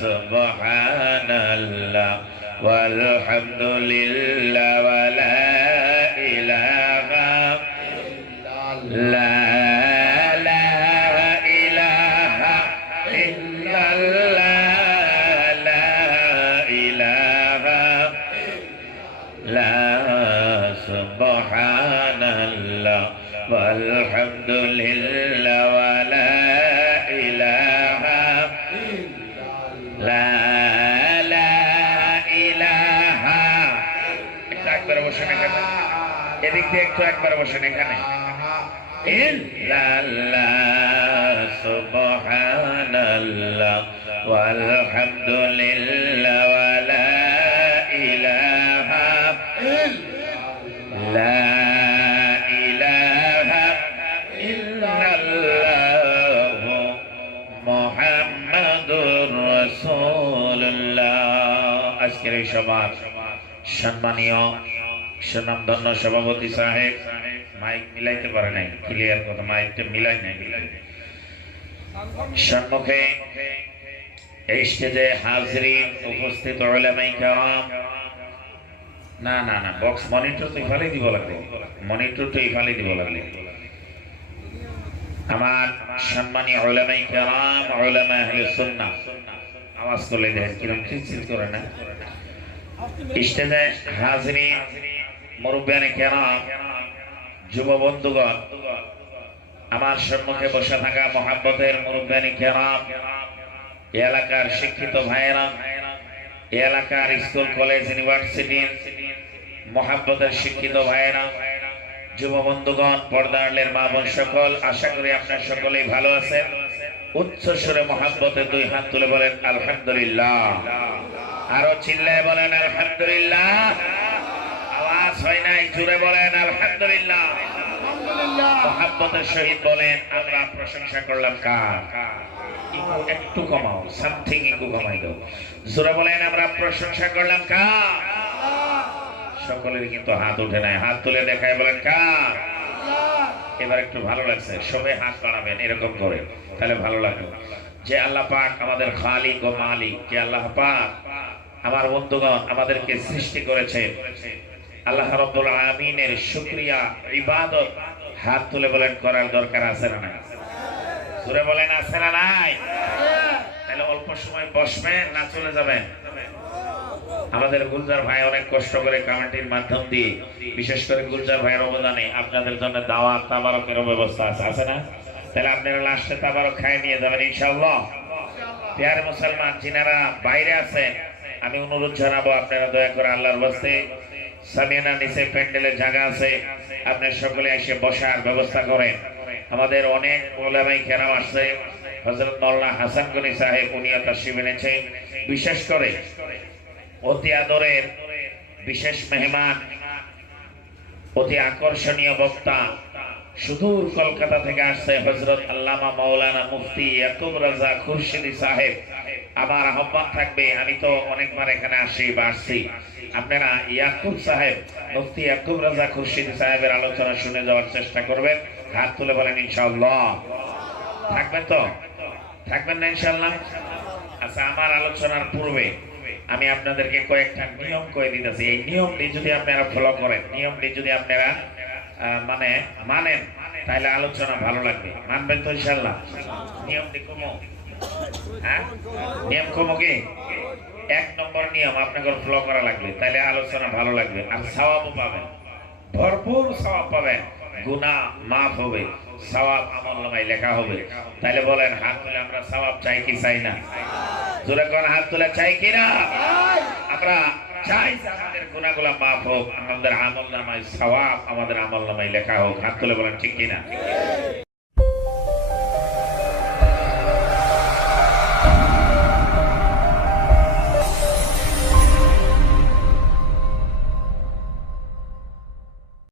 সুবহানাল্লাহ ওয়ালহামদুলিল্লাহ ওয়া লা ইলাহা লা ইলাহা ইল্লাল্লাহ লা ইলাহা লা সুবহানাল্লাহ ওয়ালহামদুলিল্লাহ ওয়া লা ইলাহা লা ইলাহা। একবার বসেন এখানে, এদিক দিয়ে একটু একবার বসেন এখানে। ইল্লাল্লাহ সুবহানাল্লাহ ওয়ালহামদুলিল্লাহ ওয়া লা ইলাহা লা ইলাহা ইল্লাল্লাহ মুহাম্মাদুর রাসূলুল্লাহ। আজকের এই সভার সম্মানীয় সুনামধন্য সভাপতি সাহেব, মাইক মিলাইতে পারে নাই, ক্লিয়ার কথা, মাইকটা মিলাই নাই। সম্মুখে এই স্টেজে হাজিরিন উপস্থিত উলামায়ে কেরাম, না না না, বক্স মনিটর তো ইফালে দিব লাগবে, মনিটর তো ইফালে দিব লাগবে। আমার সম্মানীয় উলামায়ে কেরাম, উলামা আহলে সুন্নাহ, আওয়াজ তুলে দেন, কিরকম চিৎচিৎ করে না। স্টেজে হাজিরিন, মুরব্বিয়ানে কেরাম, যুব বন্ধুগণ, আমার সম্মুখে বসে থাকা মহাব্বতের মুরব্বিয়ানে কেরাম, এলাকার শিক্ষিত ভাইয়েরা, এলাকার স্কুল কলেজ ইউনিভার্সিটির মহাব্বতের শিক্ষিত ভাইয়েরা, যুব বন্ধুগণ, পর্দার মা বোন সকল, আশা করি আপনার সকলেই ভালো আছেন। উচ্চ সুরে মহাব্বতে দুই হাত তুলে বলেন আলহামদুলিল্লাহ, আরো চিল্লায় বলেন আলহামদুলিল্লাহ। আওয়াজ হয় নাই, জুড়ে বলেন আলহামদুলিল্লাহ। মহাব্বতের সহিত বলেন আমরা প্রশংসা করলাম কার? একটু কমাও, সামথিং একটু কমাই দাও। জোরে বলেন আমরা প্রশংসা করলাম কার? সকলের কিন্তু হাত উঠে নাই, হাত তুলে দেখায় বলেন কার? এবার একটু ভালো লাগছে, সবাই হাত বাড়াবেন এরকম করে, তাহলে ভালো লাগবে। যে আল্লাহ পাক আমাদের খালিক ও মালিক, যে আল্লাহ পাক আমার বন্ধুগণ আমাদেরকে সৃষ্টি করেছে, আল্লাহ রাব্বুল আলামিনের শুকরিয়া ইবাদত হাত তুলে বলেন করার দরকার আছে না নাই? জোরে বলেন আছে না নাই? তাহলে অল্প সময় বসবেন না চলে যাবেন? আমাদের গুলজার ভাই অনেক কষ্ট করে কমিটির মাধ্যম দিয়ে, বিশেষ করে গুলজার ভাইয়ের অবদানে আপনাদের জন্য দাওয়াত তাবারকের ব্যবস্থা আছে, আছে না? তাহলে আপনারা লাস্টে তাবারক খাই নিয়ে যাবেন ইনশাআল্লাহ। প্রিয় মুসলমান যিনারা বাইরে আছেন, আমি অনুরোধ জানাবো আপনারা দয়া করে আল্লাহর ওয়াস্তে সামিয়ানা নিচে প্যান্ডেলের জায়গা আছে, আপনারা সকলে এসে বসার ব্যবস্থা করেন। আমাদের অনেক ওলামায়ে কেরাম আসছে, হযরত মাওলানা হাসান গনি সাহেব উনিও তাশরীফ এনেছেন। বিশেষ করে অতি আদরের বিশেষ মেহমান, অতি আকর্ষণীয় বক্তা, সুদূর কলকাতা থেকে আসছে হযরত আল্লামা মাওলানা মুফতি ইয়াকুব রাজা খুরশিদি সাহেব। আমার আহ্বান থাকবে, আমি তো অনেকবার এখানে আসছি, আপনারা ইয়াকুব সাহেব, মুফতি ইয়াকুব রাজা খুরশিদি সাহেবের আলোচনা শুনে যাওয়ার চেষ্টা করবেন। হাত তুলে বলেন ইনশাআল্লাহ। থাকবেন তো? থাকবেন না ইনশাআল্লাহ? আচ্ছা, আমার আলোচনার পূর্বে আমি আপনাদেরকে কয়েকটা নিয়ম কয়ে দিতেছি। এই নিয়মটি যদি আপনারা ফলো করেন, নিয়মটি যদি আপনারা মানেন, তাহলে আলোচনা ভালো লাগবে। মানবেন তো ইনশাআল্লাহ? নিয়মটি কমো, হ্যাঁ নিয়ম কমো কি? 1 নম্বর নিয়ম আপনাকে ফলো করা লাগবে, তাহলে আলোচনা ভালো লাগবে, আর সওয়াবও পাবেন, ভরপুর সওয়াব পাবেন, গুনাহ মাফ হবে, সওয়াব আমলনামায় লেখা হবে। তাহলে বলেন হাত তুলে আমরা সওয়াব চাই কি চাই না? জোরে কোন হাত তুলে চাই কি না? আমরা চাই আমাদের গুনাহগুলো মাফ হোক, আমাদের আমলনামায় সওয়াব আমাদের আমলনামায় লেখা হোক। হাত তুলে বলেন ঠিক কি না?